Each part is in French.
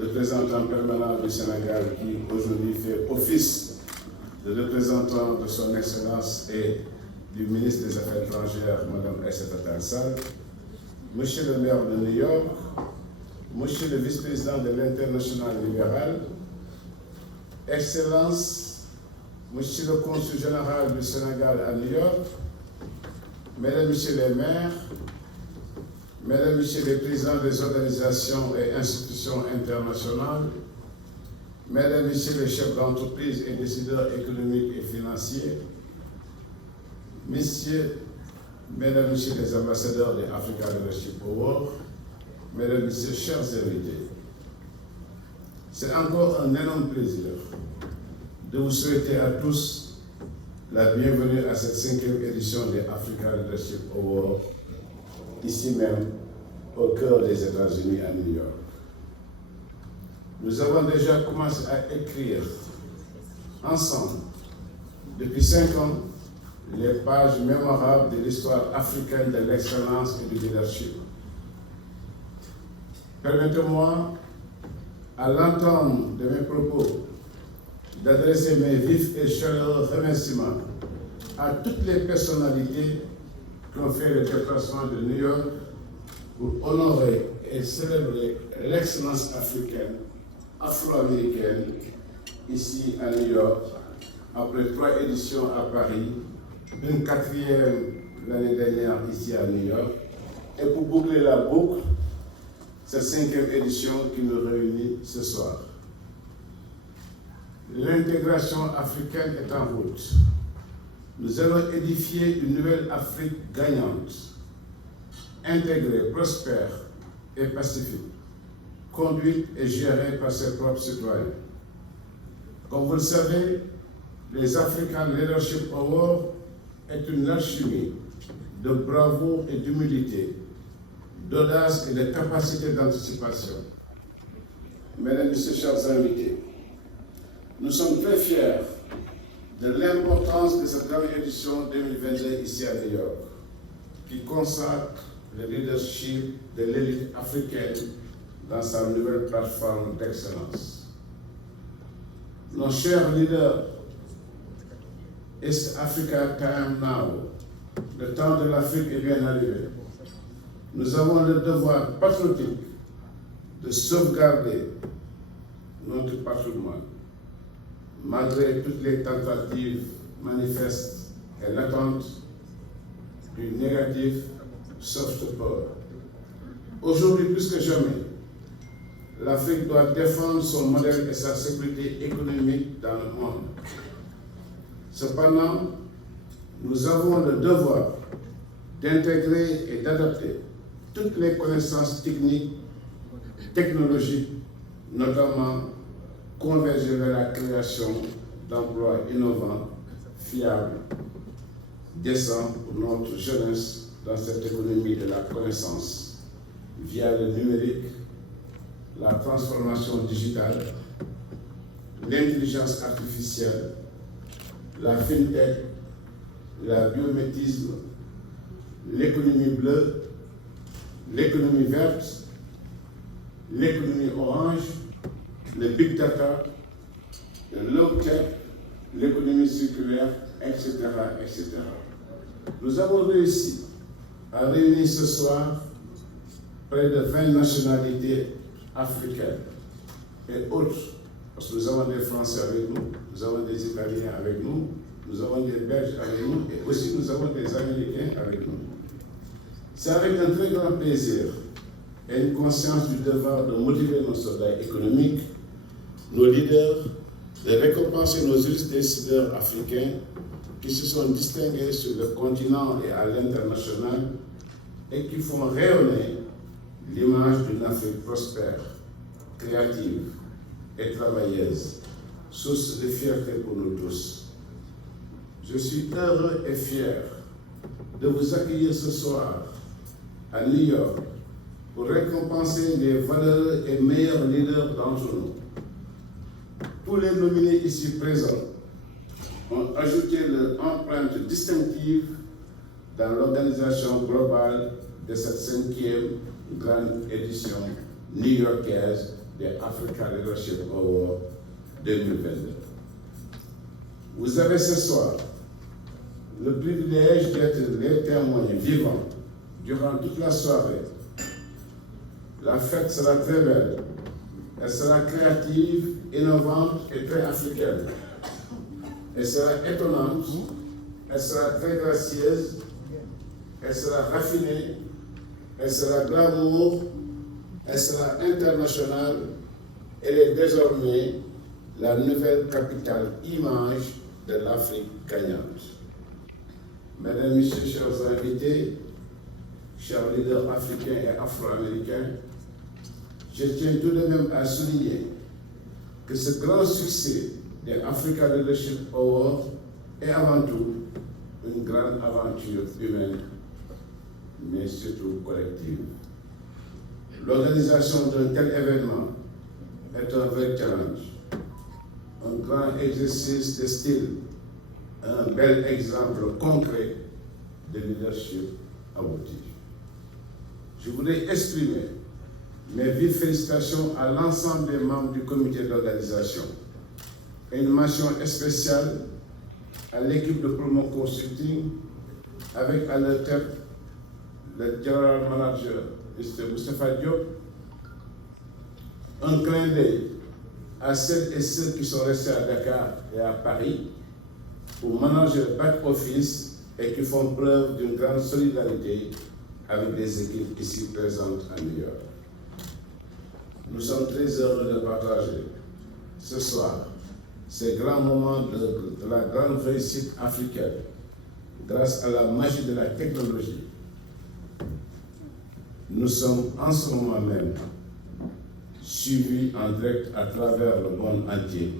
représentant permanent du Sénégal qui aujourd'hui fait office de représentant de son Excellence et du ministre des Affaires étrangères, Mme Aïssata Tall Sall, Monsieur le maire de New York, Monsieur le vice-président de l'Internationale libérale, Excellence, Monsieur le consul général du Sénégal à New York, Mesdames, Messieurs les maires, Mesdames, Messieurs les présidents des organisations et institutions internationales, Mesdames, Messieurs les chefs d'entreprise et décideurs économiques et financiers, Mesdames, Messieurs les ambassadeurs de Africa Leadership Award, Mesdames, Messieurs, chers invités, c'est encore un énorme plaisir de vous souhaiter à tous la bienvenue à cette 5e édition des Africa Leadership Awards, ici même, au cœur des États-Unis, à New York. Nous avons déjà commencé à écrire ensemble, depuis 5 ans, les pages mémorables de l'histoire africaine de l'excellence et du leadership. Permettez-moi, à l'entame de mes propos, d'adresser mes vifs et chaleureux remerciements à toutes les personnalités qui ont fait le déplacement de New York pour honorer et célébrer l'excellence africaine, afro-américaine, ici à New York, après 3 éditions à Paris, une 4e l'année dernière ici à New York, et pour boucler la boucle, cette 5e édition qui nous réunit ce soir. L'intégration africaine est en route. Nous allons édifier une nouvelle Afrique gagnante, intégrée, prospère et pacifique, conduite et gérée par ses propres citoyens. Comme vous le savez, les African Leadership Awards est une alchimie de bravoure et d'humilité, d'audace et de capacité d'anticipation. Mesdames, Messieurs, chers invités, nous sommes très fiers de l'importance de cette grande édition 2022 ici à New York, qui consacre le leadership de l'élite africaine dans sa nouvelle plateforme d'excellence. Nos chers leaders, East Africa Time Now, le temps de l'Afrique est bien arrivé. Nous avons le devoir patriotique de sauvegarder notre patrimoine, malgré toutes les tentatives manifestes et latentes du négatif soft power. Aujourd'hui, plus que jamais, l'Afrique doit défendre son modèle et sa sécurité économique dans le monde. Cependant, nous avons le devoir d'intégrer et d'adapter toutes les connaissances techniques, technologiques, notamment converger vers la création d'emplois innovants, fiables, décents pour notre jeunesse dans cette économie de la connaissance via le numérique, la transformation digitale, l'intelligence artificielle, la fintech, la biométrisme, l'économie bleue, l'économie verte, l'économie orange, le big data, le low tech, l'économie circulaire, etc., etc. Nous avons réussi à réunir ce soir près de 20 nationalités africaines et autres, parce que nous avons des Français avec nous, nous avons des Italiens avec nous, nous avons des Belges avec nous et aussi nous avons des Américains avec nous. C'est avec un très grand plaisir et une conscience du devoir de motiver nos soldats économiques, nos leaders, de récompenser nos illustres décideurs africains qui se sont distingués sur le continent et à l'international et qui font rayonner l'image d'une Afrique prospère, créative et travailleuse, source de fierté pour nous tous. Je suis heureux et fier de vous accueillir ce soir à New York pour récompenser les valeureux et meilleurs leaders d'entre nous. Tous les nominés ici présents ont ajouté leur empreinte distinctive dans l'organisation globale de cette 5e grande édition new-yorkaise des Africa Leadership Awards 2022. Vous avez ce soir le privilège d'être les témoins vivants durant toute la soirée. La fête sera très belle, elle sera créative, innovante et très africaine. Elle sera étonnante, elle sera très gracieuse, elle sera raffinée, elle sera glamour, elle sera internationale. Elle est désormais la nouvelle capitale image de l'Afrique gagnante. Mesdames, Messieurs, chers invités, chers leaders africains et afro-américains, je tiens tout de même à souligner que ce grand succès des Africa Leadership Awards est avant tout une grande aventure humaine, mais surtout collective. L'organisation d'un tel événement est un vrai challenge, un grand exercice de style, un bel exemple concret de leadership abouti. Je voudrais exprimer mes vives félicitations à l'ensemble des membres du comité d'organisation et une mention spéciale à l'équipe de Promo Consulting avec à leur tête le General Manager, Mr. Moustapha Diop. Un clin d'œil à celles et ceux qui sont restés à Dakar et à Paris pour manager le back-office et qui font preuve d'une grande solidarité avec les équipes ici présentes à New York. Nous sommes très heureux de partager ce soir ces grands moments de la grande réussite africaine grâce à la magie de la technologie. Nous sommes en ce moment même suivis en direct à travers le monde entier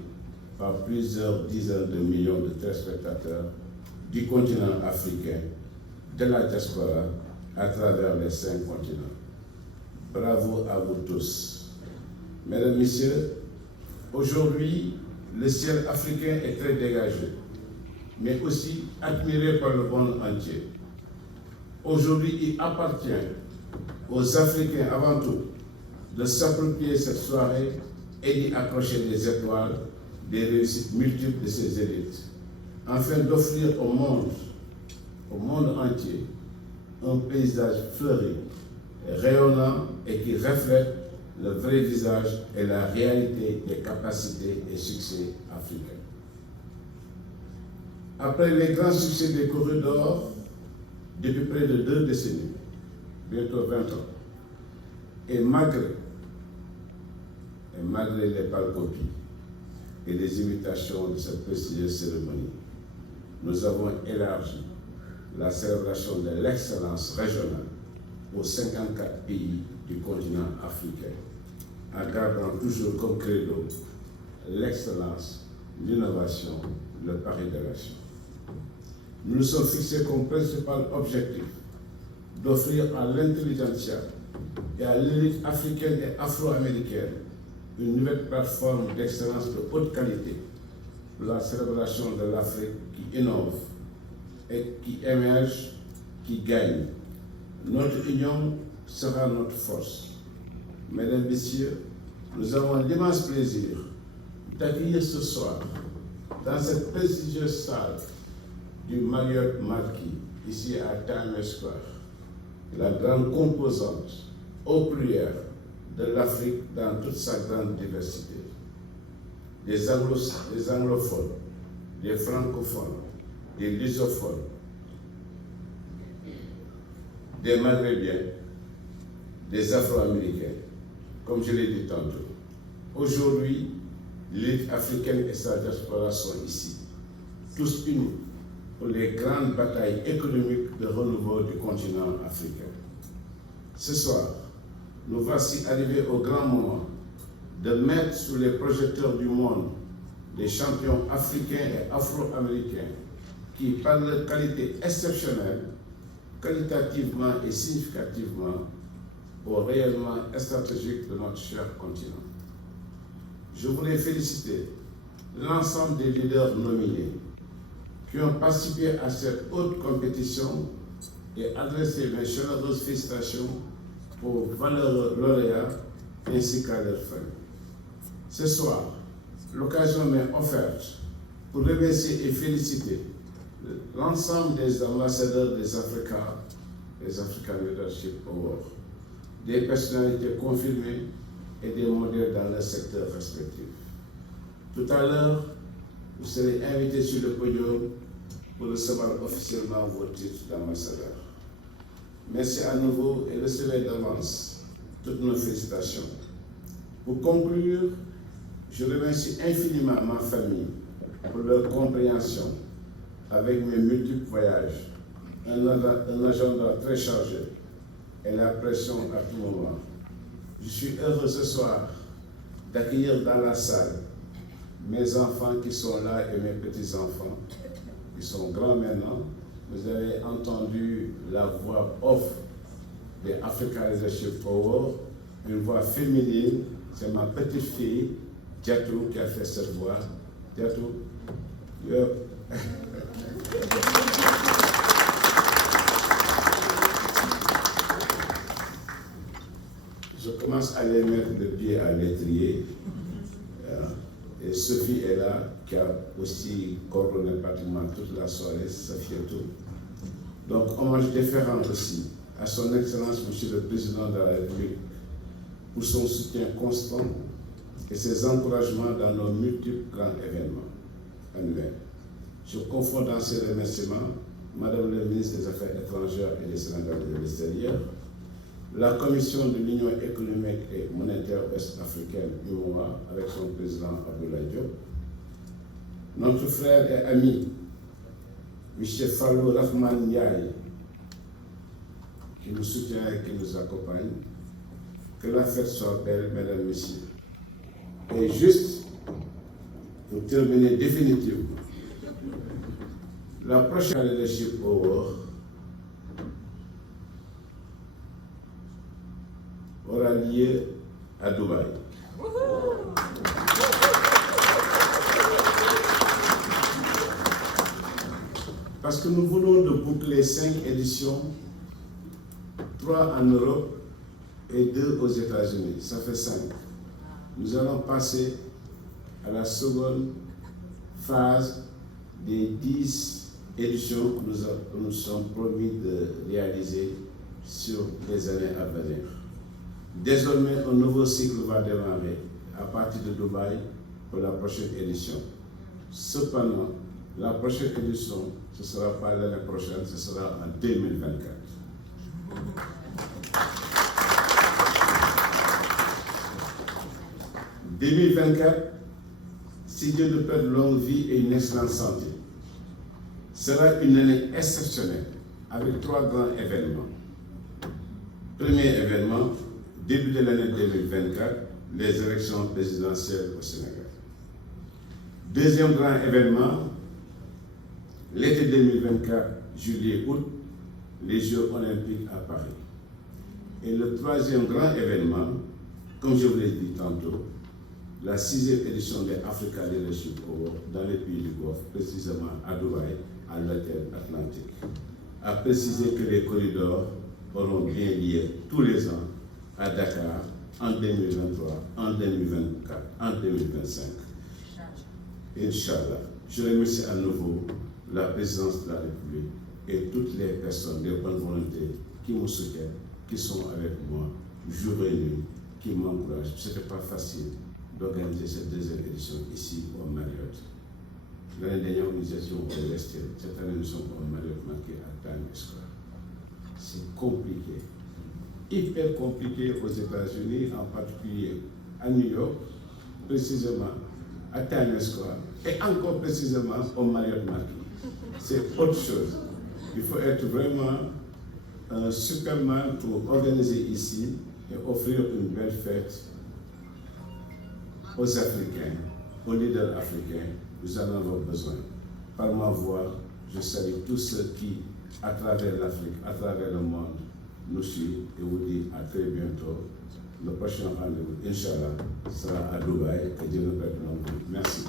par plusieurs dizaines de millions de téléspectateurs du continent africain, de la diaspora, à travers les 5 continents. Bravo à vous tous. Mesdames, Messieurs, aujourd'hui, le ciel africain est très dégagé, mais aussi admiré par le monde entier. Aujourd'hui, il appartient aux Africains avant tout de s'approprier cette soirée et d'y accrocher des étoiles, des réussites multiples de ces élites, afin d'offrir au monde entier, un paysage fleuri, rayonnant et qui reflète le vrai visage et la réalité des capacités et succès africains. Après les grands succès des corridors depuis près de 2 décennies, bientôt 20 ans, et malgré les pâles copies et les imitations de cette prestigieuse cérémonie, nous avons élargi la célébration de l'excellence régionale aux 54 pays du continent africain, en gardant toujours comme credo l'excellence, l'innovation, le pari de l'action. Nous nous sommes fixés comme principal objectif d'offrir à l'intelligentsia et à l'élite africaine et afro-américaine une nouvelle plateforme d'excellence de haute qualité pour la célébration de l'Afrique qui innove et qui émerge, qui gagne. Notre union sera notre force. Mesdames, Messieurs, nous avons l'immense plaisir d'accueillir ce soir, dans cette prestigieuse salle du Marriott Marquis, ici à Times Square, la grande composante au pluriel de l'Afrique dans toute sa grande diversité. Des anglophones, des francophones, des lusophones, des maghérébiens, des afro-américains, comme je l'ai dit tantôt. Aujourd'hui, l'élite africaine et sa diaspora sont ici, tous unis pour les grandes batailles économiques de renouveau du continent africain. Ce soir, nous voici arrivés au grand moment de mettre sous les projecteurs du monde des champions africains et afro-américains qui, par leur qualité exceptionnelle, qualitativement et significativement, au rayonnement stratégique de notre cher continent. Je voudrais féliciter l'ensemble des leaders nominés qui ont participé à cette haute compétition et adresser mes chaleureuses félicitations aux valeureux lauréats ainsi qu'à leurs familles. Ce soir, l'occasion m'est offerte pour remercier et féliciter l'ensemble des ambassadeurs des African Leadership Awards, des personnalités confirmées et des modèles dans leur secteur respectif. Tout à l'heure, vous serez invités sur le podium pour recevoir officiellement vos titres d'ambassadeur. Merci à nouveau et recevez d'avance toutes nos félicitations. Pour conclure, je remercie infiniment ma famille pour leur compréhension avec mes multiples voyages, un agenda très chargé et la pression à tout moment. Je suis heureux ce soir d'accueillir dans la salle mes enfants qui sont là et mes petits-enfants qui sont grands maintenant. Vous avez entendu la voix off des African Leadership Awards, une voix féminine. C'est ma petite fille, Diatou, qui a fait cette voix. Diatou, je commence à les mettre de pied à l'étrier. Et Sophie est là, qui a aussi coordonné pratiquement toute la soirée, Sophie et tout. Donc, hommage déférent aussi à son Excellence, Monsieur le Président de la République, pour son soutien constant et ses encouragements dans nos multiples grands événements annuels. Je confonds dans ces remerciements Madame le ministre des Affaires étrangères et des Sénégalais de l'extérieur, la Commission de l'Union économique et monétaire ouest-africaine, UMOA, avec son président Abdoulaye Diop, notre frère et ami, M. Fallou Rahman Ndiaye, qui nous soutient et qui nous accompagne. Que la fête soit belle, mesdames, messieurs. Et juste, pour terminer définitivement, la prochaine Leadership Award aura lieu à Dubaï. Parce que nous voulons de boucler 5 éditions, 3 en Europe et 2 aux États-Unis. Ça fait 5. Nous allons passer à la seconde phase des 10 éditions que nous sommes promis de réaliser sur les années à venir. Désormais, un nouveau cycle va démarrer à partir de Dubaï pour la prochaine édition. Cependant, la prochaine édition, ce ne sera pas l'année prochaine, ce sera en 2024. « 2024, si Dieu nous prête longue vie et une excellente santé, sera une année exceptionnelle avec 3 grands événements. Premier événement, début de l'année 2024, les élections présidentielles au Sénégal. Deuxième grand événement, l'été 2024, juillet-août, les Jeux olympiques à Paris. Et le troisième grand événement, comme je vous l'ai dit tantôt, la 6e édition des African Leadership Awards dans les pays du Golfe, précisément à Dubaï, à l'hôtel Atlantique. À préciser que les corridors auront bien lieu tous les ans à Dakar en 2023, en 2024, en 2025. Inch'Allah. Je remercie à nouveau la présidence de la République et toutes les personnes de bonne volonté qui me soutiennent, qui sont avec moi jour et nuit, qui m'encouragent. Ce n'était pas facile d'organiser cette deuxième édition ici au Marriott. L'année dernière, nous étions au Westin. Cette année, nous sommes au Marriott marqué à Times Square. C'est compliqué, hyper compliqué aux États-Unis, en particulier à New York, précisément à Times Square, et encore précisément au Marriott marqué. C'est autre chose. Il faut être vraiment un Superman pour organiser ici et offrir une belle fête aux Africains, aux leaders africains. Nous en avons besoin. Par ma voix, je salue tous ceux qui, à travers l'Afrique, à travers le monde, nous suivent et vous dis à très bientôt. Le prochain rendez-vous, Inch'Allah, sera à Dubaï et Dieu nous prête longue vie. Merci.